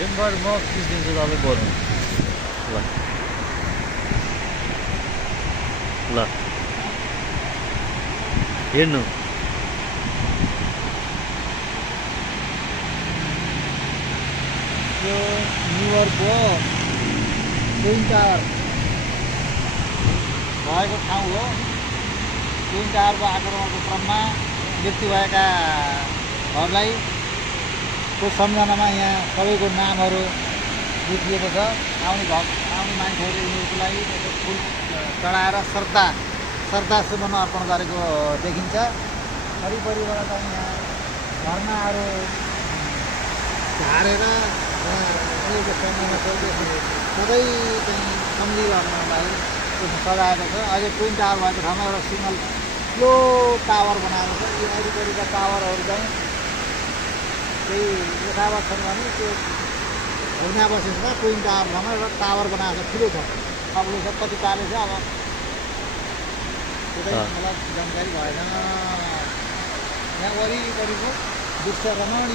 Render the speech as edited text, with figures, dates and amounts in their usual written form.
एकबार म खिचिदिन्छु तपाईँ बोल्नु ल ल हेर्नु यो न्युयोर्कको ट्विन टावर भएको ठाउँ हो। ट्विन टावरको आक्रमणको क्रममा मृत्यु भएकाहरूलाई को सम्झनामा यहाँ सबैको नामहरू लेखिएको छ। आउने मान्छेहरू यिनीहरूको लागि फुल चढाएर श्रद्धासुमन अर्पण गरेको देखिन्छ। वरिपरिबाट चाहिँ यहाँ धर्नाहरू झारेर सधैँ चाहिँ सम्झिरहनुलाई सजाएको छ। अहिले ट्विन टावर भएको ठाउँमा एउटा सिग्नल ठुलो टावर बनाएको छ। यो वरिपरिका टावरहरू चाहिँ केही यथावत छन् भने त्यो भग्नावशेषमा ट्विन टावर ठाउँमा एउटा टावर बनाएको छ ठुलो छ। अग्लो छ कति टाले छ अब त्यो चाहिँ मलाई जानकारी भएन। यहाँ वरिपरिको दृश्य रमणीय